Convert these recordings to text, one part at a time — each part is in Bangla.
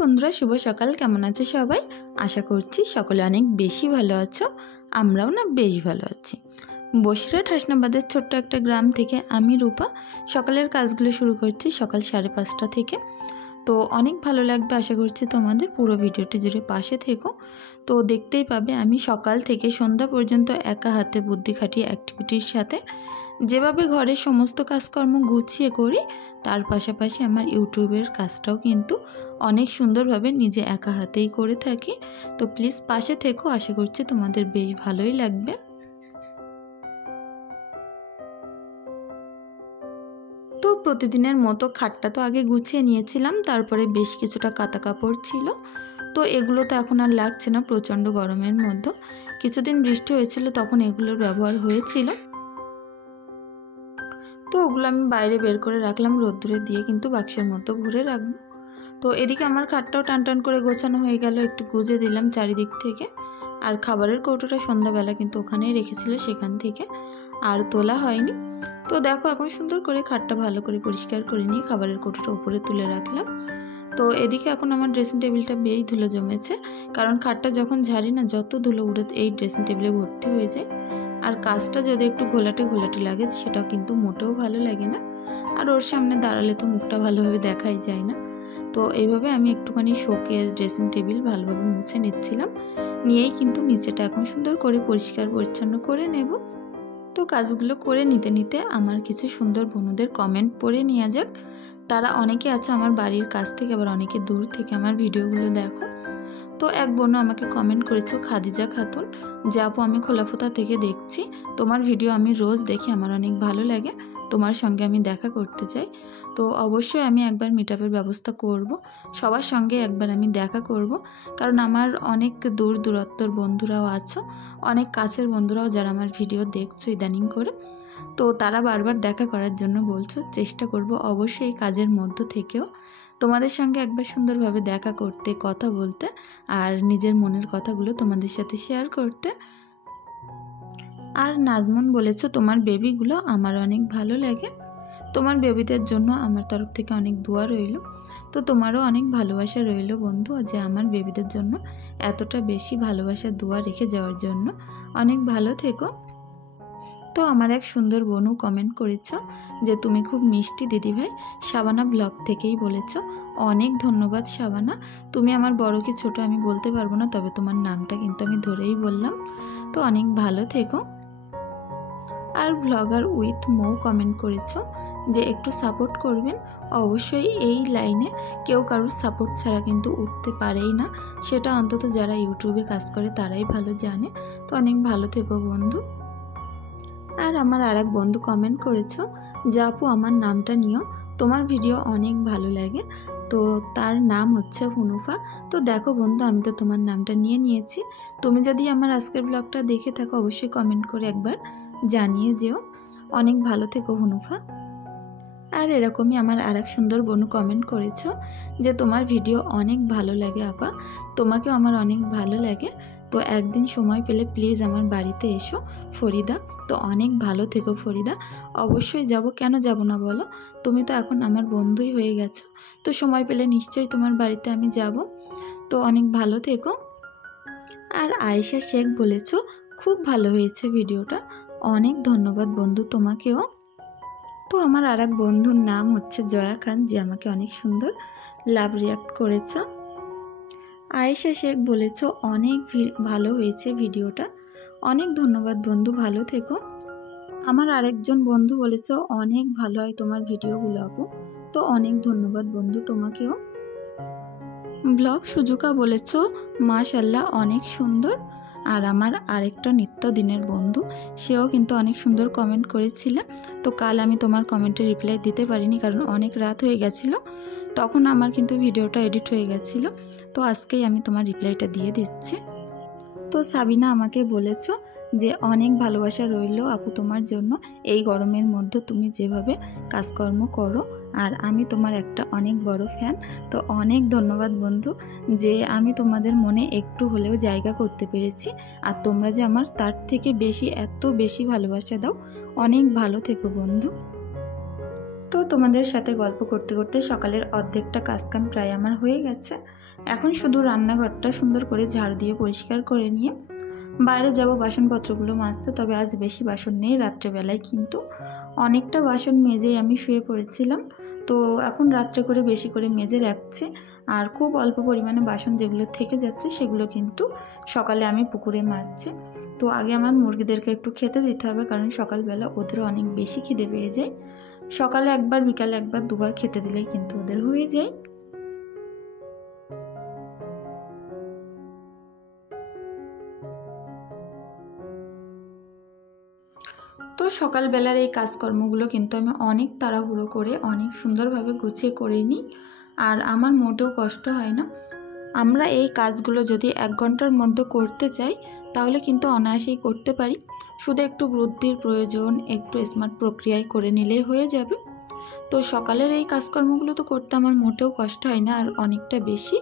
বন্ধুরা, শুভ সকাল। কেমন আছো সবাই? আশা করছি সকলে অনেক বেশি ভালো আছো। আমরাও না বেশ ভালো আছি। বসিরহাট হাসনাবাদের ছোট্ট একটা গ্রাম থেকে আমি রূপা সকালের কাজগুলো শুরু করছি সকাল 5:30 থেকে। তো অনেক ভালো লাগবে, আশা করছি তোমাদের পুরো ভিডিওটি জুড়ে পাশে থেকো। তো দেখতেই পাবে আমি সকাল থেকে সন্ধ্যা পর্যন্ত একা হাতে বুদ্ধি খাটিয়ে অ্যাক্টিভিটির সাথে যেভাবে ঘরের সমস্ত কাজকর্ম গুছিয়ে করি, তার পাশাপাশি আমার ইউটিউবের কাজটাও কিন্তু অনেক সুন্দরভাবে নিজে একা হাতেই করে থাকি। তো প্লিজ পাশে থেকো, আশা করছি তোমাদের বেশ ভালোই লাগবে। তো প্রতিদিনের মতো খাটটা তো আগে গুছিয়ে নিয়েছিলাম, তারপরে বেশ কিছুটা কাঁথা কাপড় ছিল, তো এগুলো তো এখন আর লাগছে না প্রচণ্ড গরমের মধ্যে। কিছুদিন বৃষ্টি হয়েছিল, তখন এগুলোর ব্যবহার হয়েছিল। তো ওগুলো আমি বাইরে বের করে রাখলাম রোদ্দুরে দিয়ে, কিন্তু বাক্সের মতো ভরে রাখবো। তো এদিকে আমার খাটটাও টান টান করে গোছানো হয়ে গেল, একটু গুজে দিলাম চারিদিক থেকে। আর খাবারের কৌটোটা সন্ধ্যাবেলা কিন্তু ওখানেই রেখেছিল, সেখান থেকে আর তোলা হয়নি। তো দেখো এখন সুন্দর করে খাটটা ভালো করে পরিষ্কার করে নিয়ে খাবারের কৌটোটা উপরে তুলে রাখলাম। তো এদিকে এখন আমার ড্রেসিং টেবিলটা বেশ ধুলো জমেছে, কারণ খাটটা যখন ঝাড়ি না, যত ধুলো উড়ে এই ড্রেসিং টেবিলে ভর্তি হয়ে যায়। আর কাজটা যদি একটু ঘোলাটে ঘোলাটে লাগে, সেটাও কিন্তু মোটেও ভালো লাগে না। আর ওর সামনে দাঁড়ালে তো মুখটা ভালোভাবে দেখাই যায় না। তো এইভাবে আমি একটুখানি শোকেস, ড্রেসিং টেবিল ভালোভাবে মুছে নিচ্ছিলাম। নিয়েই কিন্তু নিচেটা এখন সুন্দর করে পরিষ্কার পরিচ্ছন্ন করে নেব। তো কাজগুলো করে নিতে নিতে আমার কিছু সুন্দর বন্ধুদের কমেন্ট পড়ে নেওয়া যাক। তারা অনেকে আছে আমার বাড়ির কাছ থেকে, আবার অনেকে দূর থেকে আমার ভিডিওগুলো দেখো। তো এক বোনও আমাকে কমেন্ট করেছো, খাদিজা খাতুন, যে আপু আমি খোলাফোতা থেকে দেখছি, তোমার ভিডিও আমি রোজ দেখি, আমার অনেক ভালো লাগে, তোমার সঙ্গে আমি দেখা করতে চাই। তো অবশ্যই আমি একবার মিটআপের ব্যবস্থা করব, সবার সঙ্গে একবার আমি দেখা করব, কারণ আমার অনেক দূর দূরত্বর বন্ধুরাও আছো, অনেক কাছের বন্ধুরাও যারা আমার ভিডিও দেখছো ইদানিং করে। তো তারা বারবার দেখা করার জন্য বলছো, চেষ্টা করব অবশ্যই এই কাজের মধ্য থেকেও তোমাদের সঙ্গে একবার সুন্দরভাবে দেখা করতে, কথা বলতে, আর নিজের মনের কথাগুলো তোমাদের সাথে শেয়ার করতে। আর নাজমুন বলেছো, তোমার বেবিগুলো আমার অনেক ভালো লাগে, তোমার বেবিদের জন্য আমার তরফ থেকে অনেক দোয়া রইল। তো তোমারও অনেক ভালোবাসা রইল বন্ধু, যে আমার বেবিদের জন্য এতটা বেশি ভালোবাসা দোয়া রেখে যাওয়ার জন্য। অনেক ভালো থেকো। তো আমার এক সুন্দর বোনও কমেন্ট করেছ যে তুমি খুব মিষ্টি দিদিভাই, শাবানা ব্লগ থেকেই বলেছ। অনেক ধন্যবাদ শাবানা। তুমি আমার বড় কি ছোট আমি বলতে পারবো না, তবে তোমার নামটা কিন্তু আমি ধরেই বললাম। তো অনেক ভালো থেকো। আর ব্লগার উইথ মৌ কমেন্ট করেছ যে একটু সাপোর্ট করবেন। অবশ্যই এই লাইনে কেউ কারোর সাপোর্ট ছাড়া কিন্তু উঠতে পারেই না, সেটা অন্তত যারা ইউটিউবে কাজ করে তারাই ভালো জানে। তো অনেক ভালো থেকো বন্ধু। আর আমার আর এক বন্ধু কমেন্ট করেছো যে আপু আমার নামটা নিও, তোমার ভিডিও অনেক ভালো লাগে। তো তার নাম হচ্ছে হুনুফা। তো দেখো বন্ধু, আমি তো তোমার নামটা নিয়ে নিয়েছি। তুমি যদি আমার আজকের ব্লগটা দেখে থাকো, অবশ্যই কমেন্ট করে একবার জানিয়ে যেও। অনেক ভালো থেকো হুনুফা। আর এরকমই আমার আর এক সুন্দর বোনু কমেন্ট করেছো যে তোমার ভিডিও অনেক ভালো লাগে আপা, তোমাকেও আমার অনেক ভালো লাগে। তো একদিন সময় পেলে প্লিজ আমার বাড়িতে এসো ফরিদা। তো অনেক ভালো থেকো ফরিদা। অবশ্যই যাব, কেন যাব না বলো, তুমি তো এখন আমার বন্ধুই হয়ে গেছো। তো সময় পেলে নিশ্চয়ই তোমার বাড়িতে আমি যাব। তো অনেক ভালো থেকো। আর আয়েশা শেখ বলেছো খুব ভালো হয়েছে ভিডিওটা, অনেক ধন্যবাদ বন্ধু তোমাকেও। তো আমার আর এক বন্ধুর নাম হচ্ছে জয়া খান, যে আমাকে অনেক সুন্দর লাভ রিয়াক্ট করেছ। আয়েশা শেখ বলেছ অনেক ভালো হয়েছে ভিডিওটা, অনেক ধন্যবাদ বন্ধু, ভালো থেকো। আমার আরেকজন বন্ধু বলেছ অনেক ভালো হয় তোমার ভিডিওগুলো আপু। তো অনেক ধন্যবাদ বন্ধু তোমাকেও। ব্লগ সুজুকা বলেছ মাশাল্লাহ অনেক সুন্দর। আর আমার আরেকটা নিত্যদিনের বন্ধু, সেও কিন্তু অনেক সুন্দর কমেন্ট করেছিল। তো কাল আমি তোমার কমেন্টে রিপ্লাই দিতে পারিনি, কারণ অনেক রাত হয়ে গেছিল, তখন আমার কিন্তু ভিডিওটা এডিট হয়ে গেছিল। তো আজকেই আমি তোমার রিপ্লাইটা দিয়ে দিচ্ছি। তো সাবিনা আমাকে বলেছ যে অনেক ভালোবাসা রইল আপু তোমার জন্য, এই গরমের মধ্যে তুমি যেভাবে কাজকর্ম করো, আর আমি তোমার একটা অনেক বড় ফ্যান। তো অনেক ধন্যবাদ বন্ধু, যে আমি তোমাদের মনে একটু হলেও জায়গা করতে পেরেছি, আর তোমরা যে আমার তার থেকে বেশি এত বেশি ভালোবাসা দাও। অনেক ভালো থেকো বন্ধু। তো তোমাদের সাথে গল্প করতে করতে সকালের অর্ধেকটা কাজকাম প্রায় আমার হয়ে গেছে। এখন শুধু রান্নাঘরটা সুন্দর করে ঝাড়ু দিয়ে পরিষ্কার করে নিয়ে বাইরে যাব বাসনপত্রগুলো মাজতে। তবে আজ বেশি বাসন নেই, রাত্রেবেলায় কিন্তু অনেকটা বাসন মেজেই আমি শুয়ে পড়েছিলাম। তো এখন রাত্রে করে বেশি করে মেজে রাখছি। আর খুব অল্প পরিমাণে বাসন যেগুলো থেকে যাচ্ছে সেগুলো কিন্তু সকালে আমি পুকুরে মাজছি। তো আগে আমার মুরগিদেরকে একটু খেতে দিতে হবে, কারণ সকালবেলা ওদের অনেক বেশি খিদে পেয়ে যায়। সকালে একবার, বিকালে একবার, দুবার খেতে দিলেই কিন্তু ওদের হয়ে যায়। তো সকালবেলার এই কাজকর্মগুলো কিন্তু আমি অনেক তাড়াহুড়ো করে অনেক সুন্দরভাবে গুছিয়ে করে নিই, আর আমার মোটেও কষ্ট হয় না। আমরা এই কাজগুলো যদি 1 ঘন্টার মধ্যে করতে চাই তাহলে কিন্তু অনায়াসেই করতে পারি। শুধু একটু বুদ্ধির প্রয়োজন, একটু স্মার্ট প্রক্রিয়ায় করে নিলেই হয়ে যাবে। তো সকালের এই কাজকর্মগুলো তো করতে আমার মোটেও কষ্ট হয় না, আর অনেকটা বেশি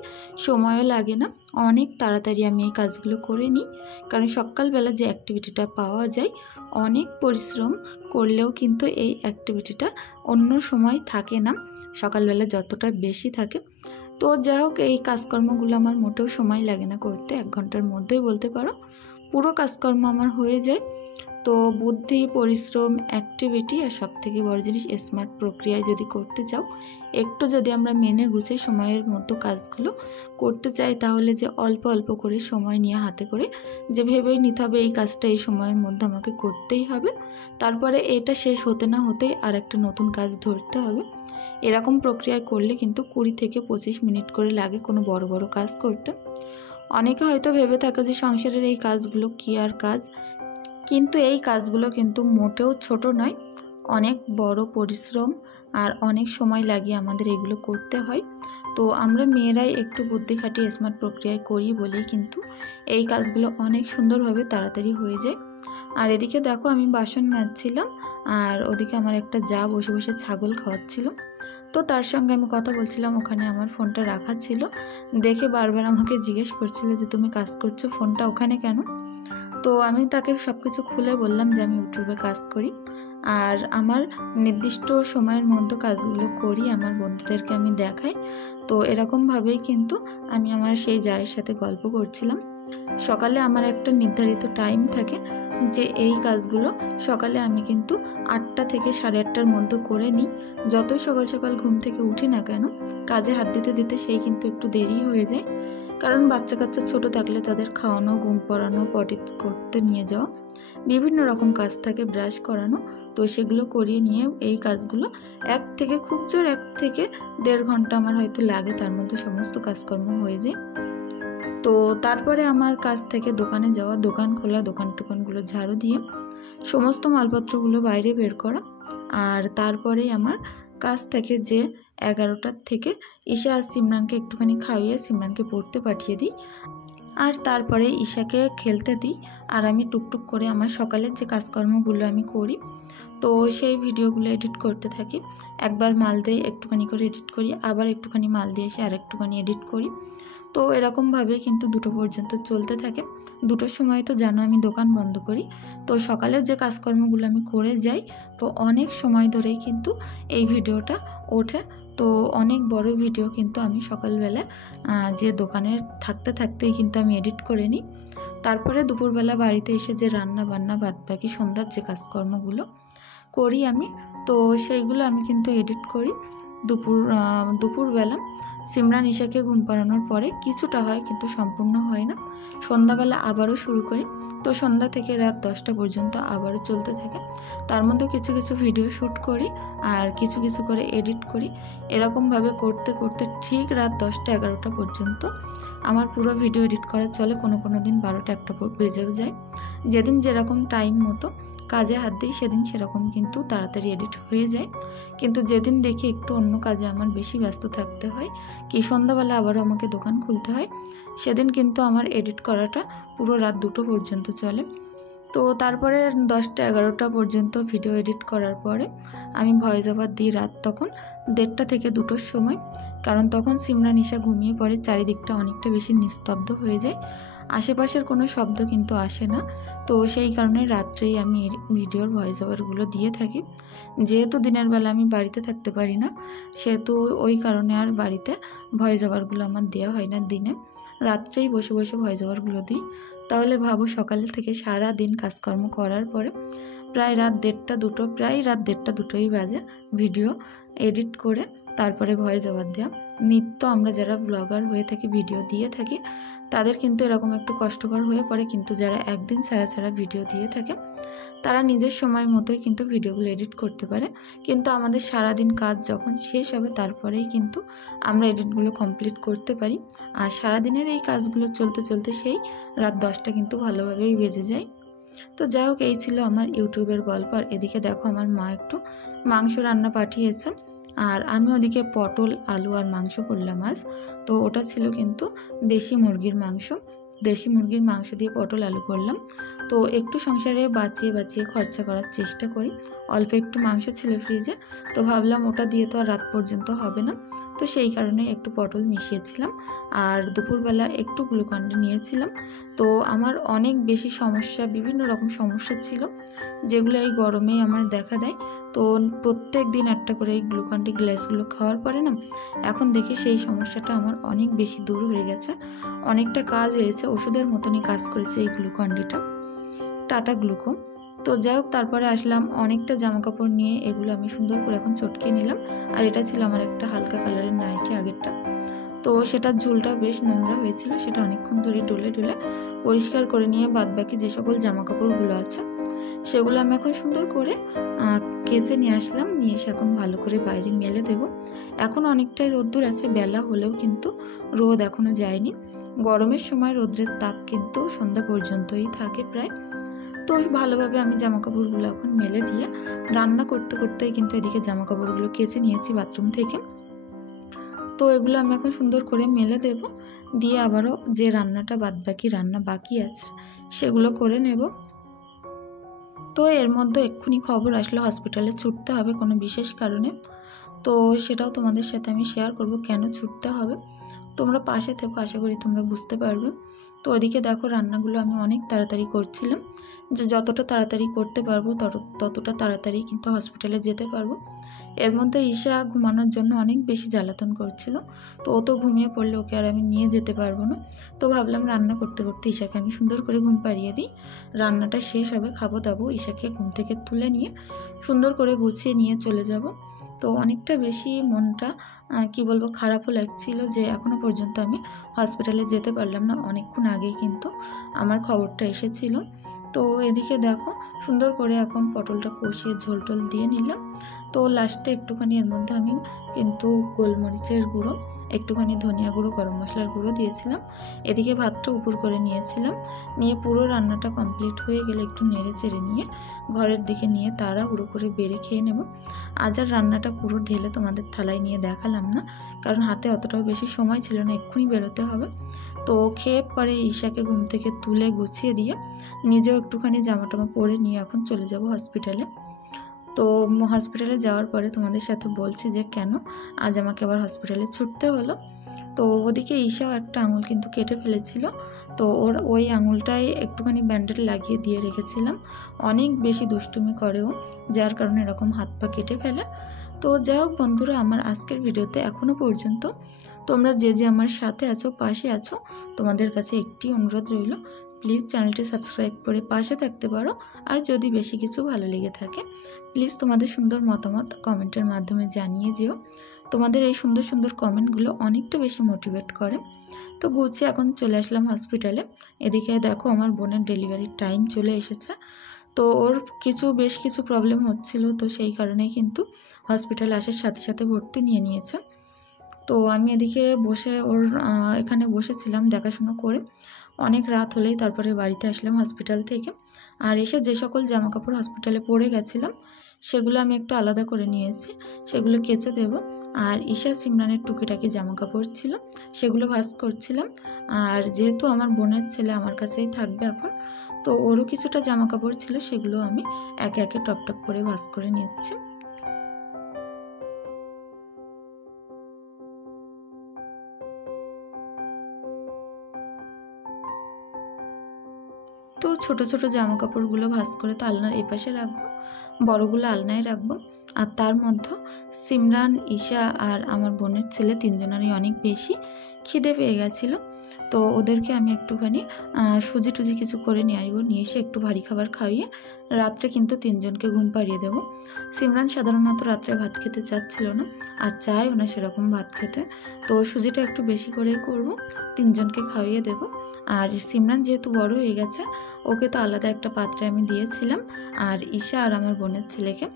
সময়ও লাগে না। অনেক তাড়াতাড়ি আমি এই কাজগুলো করে নিই, কারণ সকালবেলা যে অ্যাক্টিভিটিটা পাওয়া যায়, অনেক পরিশ্রম করলেও কিন্তু এই অ্যাক্টিভিটিটা অন্য সময় থাকে না, সকালবেলা যতটা বেশি থাকে। তো যাই হোক, এই কাজকর্মগুলো আমার মোটেও সময় লাগে না করতে, 1 ঘন্টার মধ্যেই বলতে পারো পুরো কাজকর্ম আমার হয়ে যায়। তো বুদ্ধি, পরিশ্রম, অ্যাক্টিভিটি আর সবথেকে বড় জিনিস স্মার্ট প্রক্রিয়ায় যদি করতে চাও, একটু যদি আমরা মেনে গুছে সময়ের মতো কাজগুলো করতে চাই, তাহলে যে অল্প অল্প করে সময় নিয়ে হাতে করে যে ভেবেই নিতে হবে এই কাজটা এই সময়ের মধ্যে আমাকে করতেই হবে, তারপরে এটা শেষ হতে না হতেই আর একটা নতুন কাজ ধরতে হবে, এরকম প্রক্রিয়ায় করলে কিন্তু 20 থেকে 25 মিনিট করে লাগে কোনো বড় বড় কাজ করতে। অনেকে হয়তো ভেবে থাকে যে সংসারের এই কাজগুলো কি আর কাজ, কিন্তু এই কাজগুলো কিন্তু মোটেও ছোট নয়, অনেক বড় পরিশ্রম আর অনেক সময় লাগিয়ে আমাদের এগুলো করতে হয়। তো আমরা মেয়েরাই একটু বুদ্ধি খাটিয়ে স্মার্ট প্রক্রিয়ায় করি বলেই কিন্তু এই কাজগুলো অনেক সুন্দরভাবে তাড়াতাড়ি হয়ে যায়। আর এদিকে দেখো, আমি বাসন মাজছিলাম আর ওদিকে আমার একটা যা বসে বসে ছাগল খাওয়াচ্ছিল। তো তার সঙ্গে আমি কথা বলছিলাম, ওখানে আমার ফোনটা রাখা ছিল। দেখে বারবার আমাকে জিজ্ঞেস করছিল যে তুমি কাজ করছো, ফোনটা ওখানে কেন? তো আমি তাকে সব কিছু খুলে বললাম যে আমি ইউটিউবে কাজ করি, আর আমার নির্দিষ্ট সময়ের মধ্যে কাজগুলো করি, আমার বন্ধুদেরকে আমি দেখাই। তো এরকমভাবেই কিন্তু আমি আমার সেই জায়ের সাথে গল্প করছিলাম। সকালে আমার একটা নির্ধারিত টাইম থাকে যে এই কাজগুলো সকালে আমি কিন্তু 8টা থেকে 8:30টার মধ্যে করে নিই। যতই সকাল সকাল ঘুম থেকে উঠি না কেন, কাজে হাত দিতে দিতে সেই কিন্তু একটু দেরি হয়ে যায়, কারণ বাচ্চা কাচ্চা ছোটো থাকলে তাদের খাওয়ানো, ঘুম পড়ানো, পটি করতে নিয়ে যাওয়া, বিভিন্ন রকম কাজ থাকে, ব্রাশ করানো। তো সেগুলো করিয়ে নিয়ে এই কাজগুলো 1 থেকে খুব জোর 1 থেকে 1.5 ঘন্টা আমার হয়তো লাগে, তার মধ্যে সমস্ত কাজকর্ম হয়ে যায়। তো তারপরে আমার কাজ থেকে দোকানে যাওয়া, দোকান খোলা, দোকানগুলো ঝাড়ু দিয়ে সমস্ত মালপত্রগুলো বাইরে বের করা, আর তারপরেই আমার কাজ থাকে যে 11টার থেকে ঈশা আর সিমরানকে একটুখানি খাইয়ে সিমরানকে পড়তে পাঠিয়ে দিই, আর তারপরে ঈশাকে খেলতে দিই। আর আমি টুকটুক করে আমার সকালের যে কাজকর্মগুলো আমি করি, তো সেই ভিডিওগুলো এডিট করতে থাকি। একবার মাল দিয়ে একটুখানি করে এডিট করি, আবার একটুখানি মাল দিয়ে এসে আর একটুখানি এডিট করি। তো এরকমভাবে কিন্তু 2টো পর্যন্ত চলতে থাকে। 2টোর সময় তো জানো আমি দোকান বন্ধ করি। তো সকালের যে কাজকর্মগুলো আমি করে যাই, তো অনেক সময় ধরেই কিন্তু এই ভিডিওটা ওঠে। তো অনেক বড় ভিডিও কিন্তু আমি সকালবেলা যে দোকানের থাকতে থাকতেই কিন্তু আমি এডিট করে নিই। তারপরে দুপুরবেলা বাড়িতে এসে যে রান্না বান্না, বাদবাকি সন্ধ্যার যে কাজকর্মগুলো করি আমি, তো সেইগুলো আমি কিন্তু এডিট করি দুপুরবেলা। সিমরান ঈশাকে ঘুম পাড়ানোর পরে কিছুটা হয়, কিন্তু সম্পূর্ণ হয় না। সন্ধ্যাবেলা আবারও শুরু করি, তো সন্ধ্যা থেকে রাত 10টা পর্যন্ত আবারও চলতে থাকে। তার মধ্যে কিছু কিছু ভিডিও শ্যুট করি আর কিছু কিছু করে এডিট করি। এরকমভাবে করতে করতে ঠিক রাত 10টা 11টা পর্যন্ত আমার পুরো ভিডিও এডিট করা চলে। কোনো দিন 12টা 1টা বেজেও যায়। যেদিন যেরকম টাইম মতো কাজে হাত দিই সেদিন সেরকম কিন্তু তাড়াতাড়ি এডিট হয়ে যায়। কিন্তু যেদিন দেখি একটু অন্য কাজে আমার বেশি ব্যস্ত থাকতে হয়, কি সন্ধ্যাবেলা আবারও আমাকে দোকান খুলতে হয়, সেদিন কিন্তু আমার এডিট করাটা পুরো রাত 2টো পর্যন্ত চলে। তো তো তারপরে 10টা 11টা পর্যন্ত ভিডিও এডিট করার পরে আমি ভয়েস ওভার দিই রাত তখন 1:30 থেকে 2টোর সময়, কারণ তখন সিমরান ঈশা ঘুমিয়ে পড়ে, চারিদিকটা অনেকটা বেশি নিস্তব্ধ হয়ে যায়, আশেপাশের কোনো শব্দ কিন্তু আসে না। তো সেই কারণে রাত্রেই আমি ভিডিওর ভয়েস ওভারগুলো দিয়ে থাকি। যেহেতু দিনের বেলা আমি বাড়িতে থাকতে পারি না, সেহেতু ওই কারণে আর বাড়িতে ভয়েস ওভারগুলো আমার দেওয়া হয় না দিনে, রাত্রেই বসে বসে ভয়েস ওভারগুলো দিই। তাহলে ভাবো সকাল থেকে সারা দিন কাজকর্ম করার পরে প্রায় রাত 1:30 2টোই বাজে ভিডিও এডিট করে তারপরে ভয়েস ওভার দেওয়া। নিত্য আমরা যারা ব্লগার হয়ে থাকি, ভিডিও দিয়ে থাকি, তাদের কিন্তু এরকম একটু কষ্টকর হয়ে পড়ে, কিন্তু যারা একদিন ছাড়া ছাড়া ভিডিও দিয়ে থাকে তারা নিজের সময় মতোই কিন্তু ভিডিওগুলো এডিট করতে পারে। কিন্তু আমাদের সারাদিন কাজ যখন শেষ হবে তারপরেই কিন্তু আমরা এডিটগুলো কমপ্লিট করতে পারি, আর সারাদিনের এই কাজগুলো চলতে চলতে সেই রাত 10টা কিন্তু ভালোভাবেই বেজে যায়। তো যাই হোক, এই ছিল আমার ইউটিউবের গল্প। আর এদিকে দেখো আমার মা একটু মাংস রান্না পাঠিয়েছে, আর আমি ওদিকে পটল আলু আর মাংস করলাম আজ। তো ওটা ছিল কিন্তু দেশি মুরগির মাংস দিয়ে পটল আলু করলাম। তো একটু সংসারে বাঁচিয়ে বাঁচিয়ে খরচা করার চেষ্টা করি, অল্প একটু মাংস ছিল ফ্রিজে, তো ভাবলাম ওটা দিয়ে তো আর রাত পর্যন্ত হবে না, তো সেই কারণে একটু পটল মিশিয়েছিলাম। আর দুপুরবেলা একটু গ্লুকন্ডি নিয়েছিলাম। তো আমার অনেক বেশি সমস্যা, বিভিন্ন রকম সমস্যা ছিল যেগুলো এই গরমেই আমার দেখা দেয়। তো প্রত্যেক দিন একটা করে এই গ্লুকন্ডি গ্লাসগুলো খাওয়ার পরে না এখন দেখি সেই সমস্যাটা আমার অনেক বেশি দূর হয়ে গেছে, অনেকটা কাজ হয়েছে, ওষুধের মতনই কাজ করেছে এই গ্লুকন্ডিটা, টাটা গ্লুকো। তো যাই হোক, তারপরে আসলাম অনেকটা জামা কাপড় নিয়ে, এগুলো আমি সুন্দর করে এখন চটকে নিলাম। আর এটা ছিল আমার একটা হালকা কালারের নাইটি আগেরটা, তো সেটার ঝুলটা বেশ নোংরা হয়েছিল, সেটা অনেকক্ষণ ধরে ডলে ডলে পরিষ্কার করে নিয়ে বাদবাকি যে সকল জামা কাপড়গুলো আছে সেগুলো আমি এখন সুন্দর করে কেচে নিয়ে আসলাম, নিয়ে এসে এখন ভালো করে বাইরে মেলে দেব। এখন অনেকটাই রোদ্দুর আছে, বেলা হলেও কিন্তু রোদ এখনও যায়নি। গরমের সময় রোদ্রের তাপ কিন্তু সন্ধ্যা পর্যন্তই থাকে প্রায়। তো ভালোভাবে আমি জামা কাপড়গুলো এখন মেলে দিয়ে রান্না করতে করতেই কিন্তু এদিকে জামা কাপড়গুলো কেচে নিয়েছি বাথরুম থেকে। তো এগুলো আমি এখন সুন্দর করে মেলে দেব, দিয়ে আবারও যে রান্নাটা বাদবাকি রান্না বাকি আছে সেগুলো করে নেব। তো এর মধ্যে এক্ষুনি খবর আসলো হসপিটালে ছুটতে হবে কোনো বিশেষ কারণে, তো সেটাও তোমাদের সাথে আমি শেয়ার করব কেন ছুটতে হবে। তোমরা পাশে থেকো, আশা করি তোমরা বুঝতে পারবে। তো ওদিকে দেখো রান্নাগুলো আমি অনেক তাড়াতাড়ি করছিলাম, যে যতটা তাড়াতাড়ি করতে পারবো ততটা তাড়াতাড়ি কিন্তু হসপিটালে যেতে পারবো। এর মধ্যে ঈশা ঘুমানোর জন্য অনেক বেশি জ্বালাতন করছিল, তো ও তো ঘুমিয়ে পড়লে ওকে আর আমি নিয়ে যেতে পারবো না। তো ভাবলাম রান্না করতে করতে ঈশাকে আমি সুন্দর করে ঘুম পাড়িয়ে দিই, রান্নাটা শেষ হবে, খাবো দাবো, ঈশাকে ঘুম থেকে তুলে নিয়ে সুন্দর করে গুছিয়ে নিয়ে চলে যাব। তো অনেকটা বেশি মনটা কি বলবো খারাপও লাগছিল যে এখনও পর্যন্ত আমি হসপিটালে যেতে পারলাম না, অনেকক্ষণ আগেই কিন্তু আমার খবরটা এসেছিল। তো এদিকে দেখো সুন্দর করে এখন পটলটা কষিয়ে ঝোল টোল দিয়ে নিলাম। তো লাস্টে একটুখানি এর মধ্যে আমি কিন্তু গোলমরিচের গুঁড়ো, একটুখানি ধনিয়া গুঁড়ো, গরম মশলার গুঁড়ো দিয়েছিলাম। এদিকে ভাতটা উপর করে নিয়েছিলাম, নিয়ে পুরো রান্নাটা কমপ্লিট হয়ে গেলে একটু নেড়ে চেড়ে নিয়ে ঘরের দিকে নিয়ে তাড়াহুড়ো করে বেড়ে খেয়ে নেব। আজ আর রান্নাটা পুরো ঢেলে তোমাদের থালায় নিয়ে দেখালাম না, কারণ হাতে অতটাও বেশি সময় ছিল না, এক্ষুনি বেরোতে হবে। তো খেয়ে পরে ঈশাকে ঘুম থেকে তুলে গুছিয়ে দিয়ে নিজেও একটুখানি জামা টামা পরে নিয়ে এখন চলে যাব হসপিটালে। তো হসপিটালে যাওয়ার পরে তোমাদের সাথে বলছি যে কেন আজ আমাকে আবার হসপিটালে ছুটতে হলো। তো ওদিকে ঈশাও একটা আঙুল কিন্তু কেটে ফেলেছিল, তো ওর ওই আঙুলটায় একটুখানি ব্যান্ডেড লাগিয়ে দিয়ে রেখেছিলাম, অনেক বেশি দুষ্টুমি করেও, যার কারণে এরকম হাত পা কেটে ফেলে। তো যাই হোক বন্ধুরা, আমার আজকের ভিডিওতে এখনও পর্যন্ত তোমরা যে যে আমার সাথে আছো, পাশে আছো, তোমাদের কাছে একটি অনুরোধ রইল, প্লিজ চ্যানেলটি সাবস্ক্রাইব করে পাশে থাকতে পারো। আর যদি বেশি কিছু ভালো লেগে থাকে প্লিজ তোমাদের সুন্দর মতামত কমেন্টের মাধ্যমে জানিয়ে যেও। তোমাদের এই সুন্দর সুন্দর কমেন্টগুলো অনেকটা বেশি মোটিভেট করে। তো গুছিয়ে এখন চলে আসলাম হসপিটালে। এদিকে দেখো আমার বোনের ডেলিভারির টাইম চলে এসেছে, তো ওর বেশ কিছু প্রবলেম হচ্ছিল, তো সেই কারণেই কিন্তু হসপিটালে আসার সাথে সাথে ভর্তি নিয়ে নিয়েছে। তো আমি এদিকে বসে এখানে বসেছিলাম দেখাশুনো করে, অনেক রাত হলেই তারপরে বাড়িতে আসলাম হসপিটাল থেকে। আর এসে যে সকল জামা কাপড় হসপিটালে পরে গেছিলাম সেগুলো আমি একটু আলাদা করে নিয়েছি, সেগুলো কেচে দেব। আর ঈশা সিমরানের টুকিটাকি জামা কাপড় ছিল সেগুলো ভাঁজ করছিলাম। আর যেহেতু আমার বোনের ছেলে আমার কাছেই থাকবে এখন, তো ওরও কিছুটা জামা কাপড় ছিল, সেগুলো আমি একে একে টপ টপ করে ভাঁজ করে নিচ্ছি। তো ছোট ছোট জামা কাপড়গুলো ভাঁজ করে তো আলনার এপাশে রাখবো, বড়গুলো আলনায় রাখবো। আর তার মধ্যে সিমরান, ঈশা আর আমার বোনের ছেলে তিনজনেরই অনেক বেশি খিদে পেয়ে গেছিলো। তো ওদেরকে আমি একটুখানি সুজি টুজি কিছু করে নিয়ে আসবো, নিয়ে এসে একটু ভারী খাবার খাইয়ে রাত্রে কিন্তু তিনজনকে ঘুম পাড়িয়ে দেবো। সিমরান সাধারণত রাত্রে ভাত খেতে চাচ্ছিল না, আর চায়ও না সেরকম ভাত খেতে, তো সুজিটা একটু বেশি করেই করব, তিনজনকে খাইয়ে দেব। আর সিমরান যেহেতু বড় হয়ে গেছে, ওকে তো আলাদা একটা পাত্রে আমি দিয়েছিলাম, আর ঈশা আর আমার বোনের ছেলেকে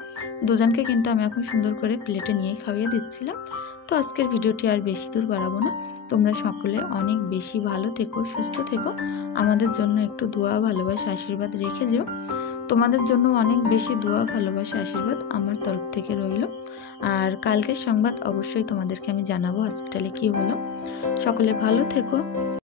দুজনকে কিন্তু আমি এখন সুন্দর করে প্লেটে নিয়ে খাইয়ে দিচ্ছিলাম। তো আজকের ভিডিওটি আর বেশি দূর বাড়াবো না, তোমরা সকলে অনেক বেশি ভালো থেকো, সুস্থ থেকো, আমাদের জন্য একটু দোয়া ভালোবাসা আশীর্বাদ রেখে যেও। তোমাদের জন্য অনেক বেশি দোয়া ভালোবাসা আশীর্বাদ আমার তরফ থেকে রইল। আর কালকের সংবাদ অবশ্যই তোমাদেরকে আমি জানাবো হসপিটালে কি হলো। সকলে ভালো থেকো।